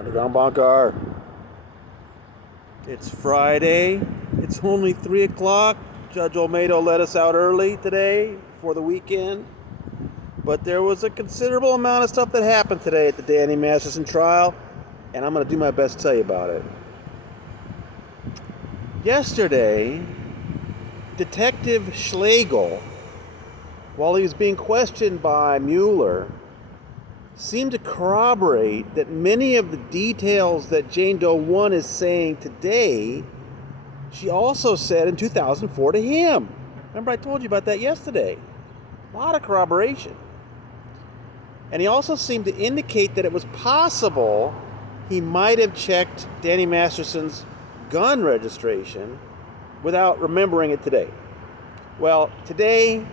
Underground Bunker. It's Friday. It's only 3 o'clock. Judge Olmedo let us out early today for the weekend. But there was a considerable amount of stuff that happened today at the Danny Masterson trial, and I'm going to do my best to tell you about it. Yesterday, Detective Schlegel, while he was being questioned by Mueller, seemed to corroborate that many of the details that Jane Doe 1 is saying today, she also said in 2004 to him. Remember I told you about that yesterday. A lot of corroboration. And he also seemed to indicate that it was possible he might have checked Danny Masterson's gun registration without remembering it today. Well, today,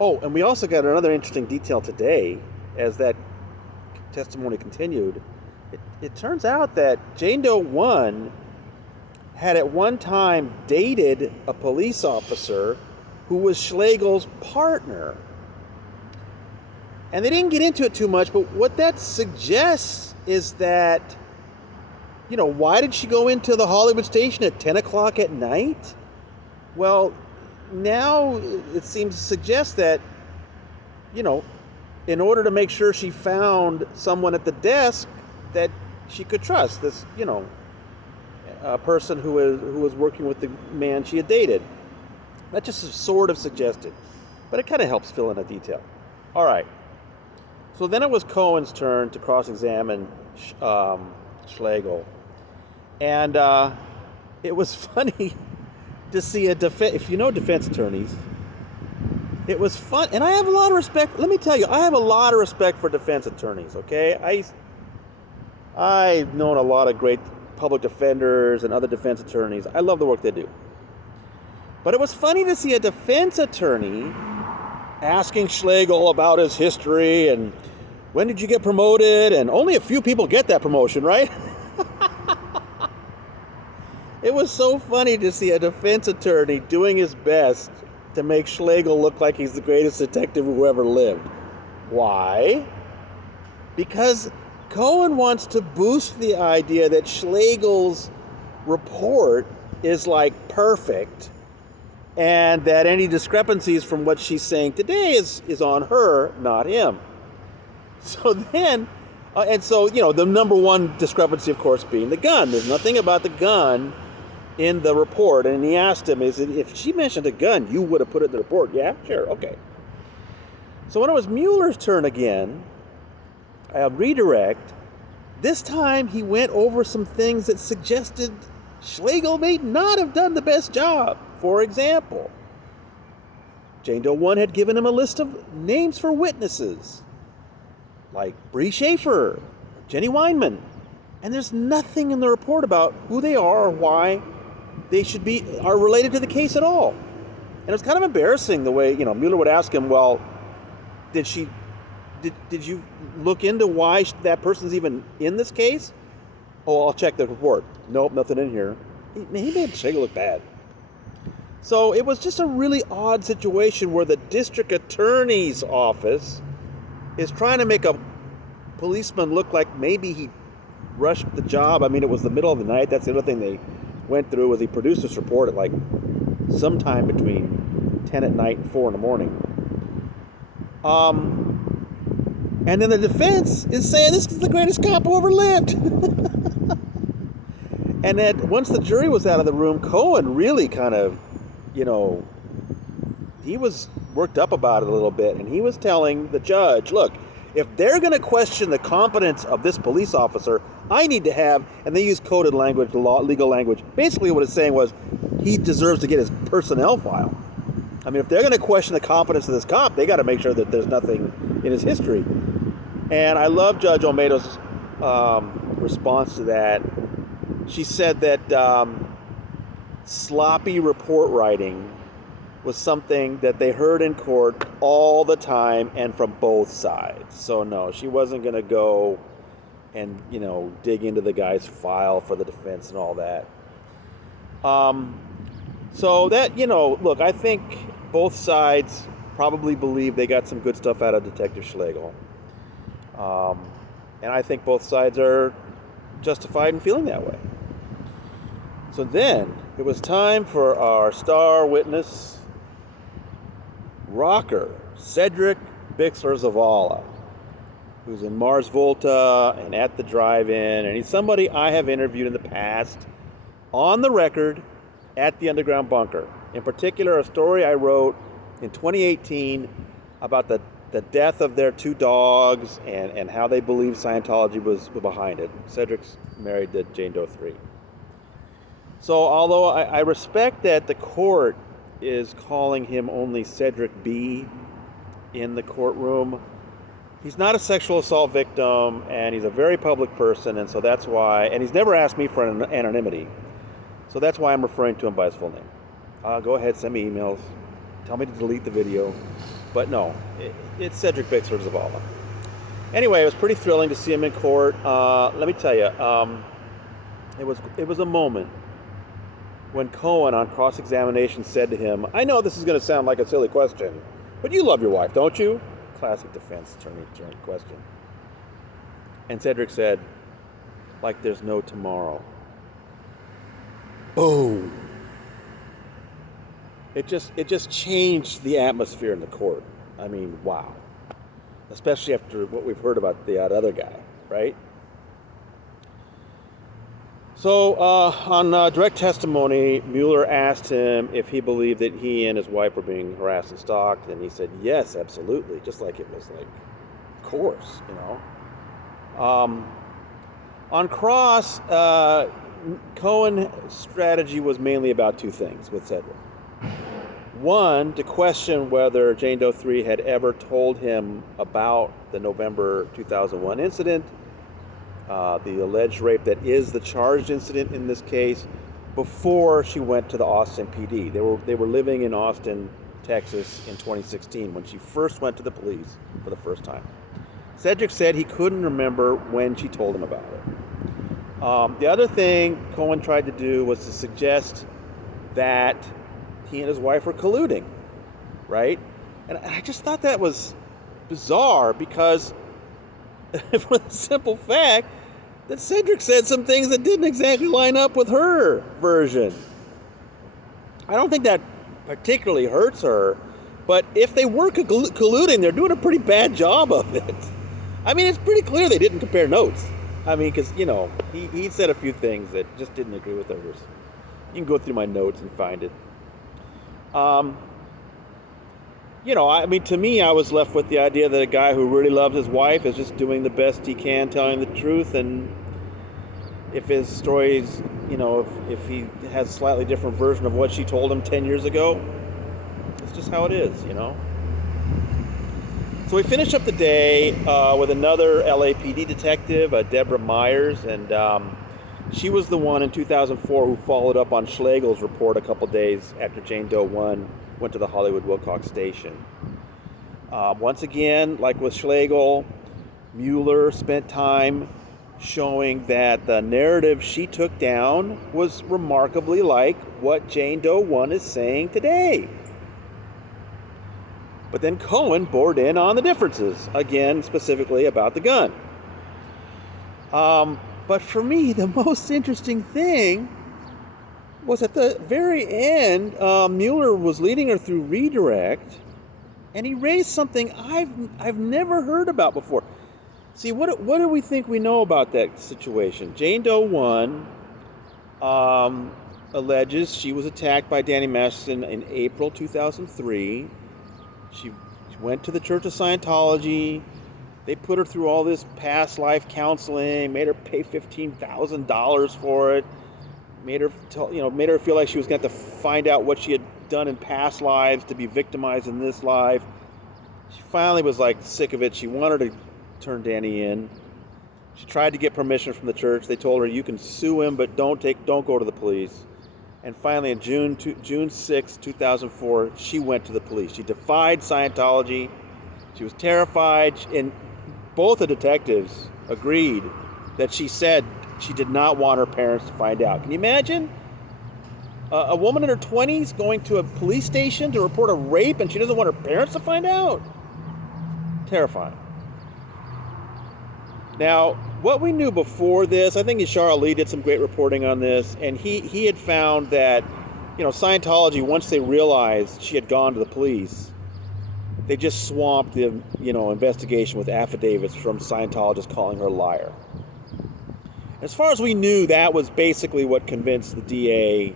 and we also got another interesting detail today as that testimony continued. It turns out that Jane Doe 1 had at one time dated a police officer who was Schlegel's partner. And they didn't get into it too much, but what that suggests is that, why did she go into the Hollywood station at 10 o'clock at night? Well, now it seems to suggest that, in order to make sure she found someone at the desk that she could trust, this, a person who was working with the man she had dated. That just sort of suggested, but it kind of helps fill in a detail. All right. So then it was Cohen's turn to cross-examine Schlegel. And it was funny to see if you know defense attorneys, it was fun. And I have a lot of respect. Let me tell you, I have a lot of respect for defense attorneys, okay? I've known a lot of great public defenders and other defense attorneys. I love the work they do. But it was funny to see a defense attorney asking Schlegel about his history and when did you get promoted, and only a few people get that promotion, right? It was so funny to see a defense attorney doing his best to make Schlegel look like he's the greatest detective who ever lived. Why? Because Cohen wants to boost the idea that Schlegel's report is like perfect and that any discrepancies from what she's saying today is on her, not him. So then, the number one discrepancy, of course, being the gun. There's nothing about the gun in the report. And he asked him, if she mentioned a gun, you would have put it in the report. Yeah, sure, okay. So when it was Mueller's turn again, redirect, this time he went over some things that suggested Schlegel may not have done the best job. For example, Jane Doe 1 had given him a list of names for witnesses, like Bree Schaefer, Jenny Weinman, and there's nothing in the report about who they are or why they are related to the case at all. And it's kind of embarrassing the way, Mueller would ask him, well, did you look into why that person's even in this case? Oh, I'll check the report. Nope, nothing in here. He made Schlegel look bad. So it was just a really odd situation where the district attorney's office is trying to make a policeman look like maybe he rushed the job. I mean, it was the middle of the night. That's the other thing they went through, was he produced this report at like sometime between 10 at night and 4 in the morning. And then the defense is saying this is the greatest cop who ever lived. And then once the jury was out of the room, Cohen really kind of, he was worked up about it a little bit. And he was telling the judge, look, if they're going to question the competence of this police officer, I need to have, and they use coded language, legal language. Basically what it's saying was he deserves to get his personnel file. I mean, if they're going to question the competence of this cop, they got to make sure that there's nothing in his history. And I love Judge Olmedo's response to that. She said that sloppy report writing was something that they heard in court all the time and from both sides. So no, she wasn't going to go and, dig into the guy's file for the defense and all that. So that, look, I think both sides probably believe they got some good stuff out of Detective Schlegel. And I think both sides are justified in feeling that way. So then, it was time for our star witness, rocker, Cedric Bixler Zavala, who's in Mars Volta and at the drive-in, and he's somebody I have interviewed in the past, on the record, at the Underground Bunker. In particular, a story I wrote in 2018 about the death of their two dogs and how they believe Scientology was behind it. Cedric's married to Jane Doe 3. So although I respect that the court is calling him only Cedric B in the courtroom, he's not a sexual assault victim, and he's a very public person, and so that's why, and he's never asked me for anonymity, so that's why I'm referring to him by his full name. Go ahead, send me emails, tell me to delete the video, but no, it's Cedric Bixler Zavala. Anyway, it was pretty thrilling to see him in court. Let me tell you, it was a moment when Cohen on cross-examination said to him, "I know this is going to sound like a silly question, but you love your wife, don't you?" Classic defense attorney question. And Cedric said, "Like there's no tomorrow." Boom. It just changed the atmosphere in the court. I mean, wow. Especially after what we've heard about the other guy, right? So on direct testimony, Mueller asked him if he believed that he and his wife were being harassed and stalked, and he said, yes, absolutely, just like it was like, of course, you know. On cross, Cohen's strategy was mainly about two things with Cedric. One, to question whether Jane Doe 3 had ever told him about the November 2001 incident, the alleged rape that is the charged incident in this case, before she went to the Austin PD. They were living in Austin, Texas in 2016 when she first went to the police for the first time. Cedric said he couldn't remember when she told him about it. The other thing Cohen tried to do was to suggest that he and his wife were colluding, right? And I just thought that was bizarre because for the simple fact that Cedric said some things that didn't exactly line up with her version. I don't think that particularly hurts her, but if they were colluding, they're doing a pretty bad job of it. I mean, it's pretty clear they didn't compare notes. I mean, because, you know, he said a few things that just didn't agree with hers. You can go through my notes and find it. You know, I mean, to me, I was left with the idea that a guy who really loves his wife is just doing the best he can, telling the truth, and if his stories, you know, if he has a slightly different version of what she told him 10 years ago, it's just how it is, you know. So we finished up the day with another LAPD detective, Deborah Myers, and she was the one in 2004 who followed up on Schlegel's report a couple days after Jane Doe 1 went to the Hollywood Wilcox station. Once again, like with Schlegel, Mueller spent time showing that the narrative she took down was remarkably like what Jane Doe 1 is saying today. But then Cohen bored in on the differences, again, specifically about the gun. But for me, the most interesting thing was at the very end, Mueller was leading her through redirect, and he raised something I've never heard about before. See, what do we think we know about that situation? Jane Doe 1 alleges she was attacked by Danny Masterson in April 2003. She went to the Church of Scientology. They put her through all this past life counseling, made her pay $15,000 for it, made her feel like she was going to have to find out what she had done in past lives to be victimized in this life. She finally was like sick of it. She wanted to turn Danny in. She tried to get permission from the church. They told her, you can sue him, but don't go to the police. And finally, on June 6, 2004, she went to the police. She defied Scientology. She was terrified, and both the detectives agreed that she said she did not want her parents to find out. Can you imagine? A woman in her 20s going to a police station to report a rape, and she doesn't want her parents to find out? Terrifying. Now, what we knew before this, I think Yashar Ali did some great reporting on this, and he had found that, Scientology, once they realized she had gone to the police, they just swamped the, investigation with affidavits from Scientologists calling her a liar. As far as we knew, that was basically what convinced the DA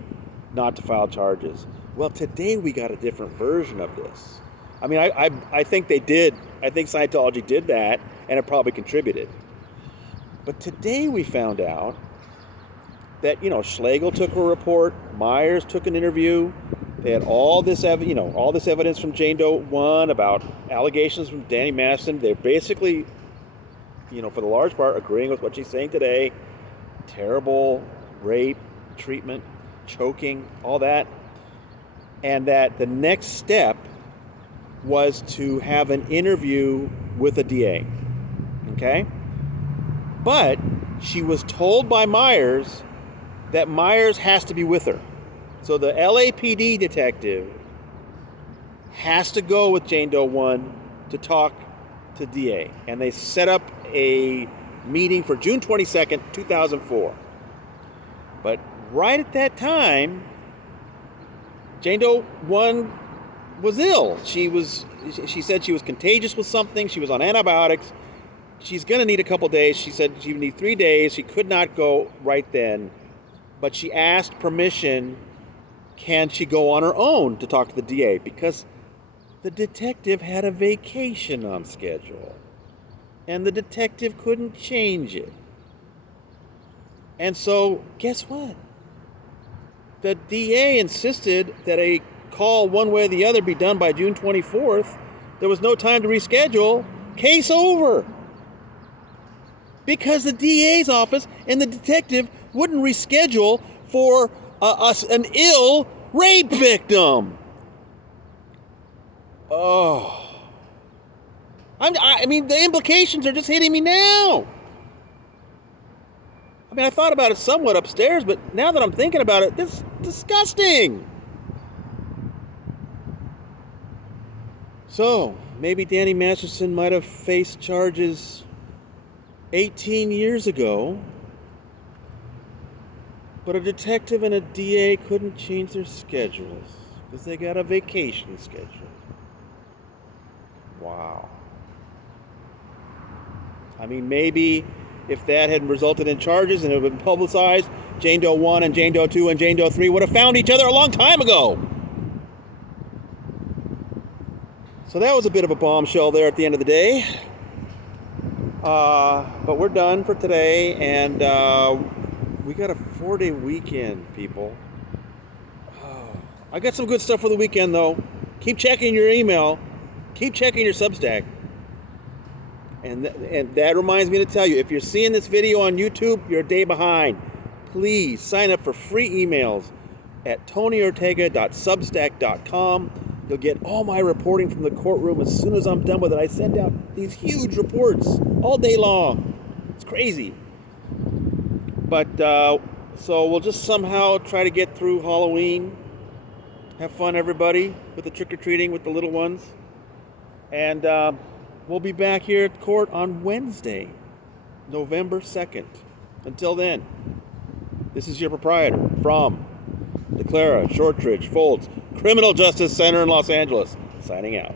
not to file charges. Well, today we got a different version of this. I mean, I think they did. I think Scientology did that, and it probably contributed. But today we found out that, Schlegel took a report, Myers took an interview. They had all this evidence from Jane Doe 1 about allegations from Danny Masterson. They're basically, for the large part, agreeing with what she's saying today. Terrible rape, treatment, choking, all that. And that the next step was to have an interview with a DA. Okay? But she was told by Myers that Myers has to be with her. So the LAPD detective has to go with Jane Doe 1 to talk to DA. And they set up a meeting for June 22nd, 2004. But right at that time, Jane Doe 1 was ill. She said she was contagious with something. She was on antibiotics. She's going to need a couple days. She said she would need 3 days. She could not go right then. But she asked permission, can she go on her own to talk to the DA? Because the detective had a vacation on schedule. And the detective couldn't change it. And so, guess what? The DA insisted that a call one way or the other be done by June 24th. There was no time to reschedule. Case over. Because the DA's office and the detective wouldn't reschedule for an ill rape victim. Oh. I mean, the implications are just hitting me now. I mean, I thought about it somewhat upstairs, but now that I'm thinking about it, this is disgusting. So, maybe Danny Masterson might have faced charges 18 years ago, but a detective and a DA couldn't change their schedules because they got a vacation schedule. Wow. I mean, maybe if that had resulted in charges and it had been publicized, Jane Doe 1 and Jane Doe 2 and Jane Doe 3 would have found each other a long time ago. So that was a bit of a bombshell there at the end of the day. But we're done for today, and we got a 4-day weekend, people. I got some good stuff for the weekend, though. Keep checking your email. Keep checking your Substack. And that reminds me to tell you, if you're seeing this video on YouTube, you're a day behind. Please sign up for free emails at tonyortega.substack.com. You'll get all my reporting from the courtroom as soon as I'm done with it. I send out these huge reports all day long. It's crazy. But, so we'll just somehow try to get through Halloween. Have fun, everybody, with the trick-or-treating with the little ones. And we'll be back here at court on Wednesday, November 2nd. Until then, this is your proprietor from the Clara Shortridge Folds Criminal Justice Center in Los Angeles, signing out.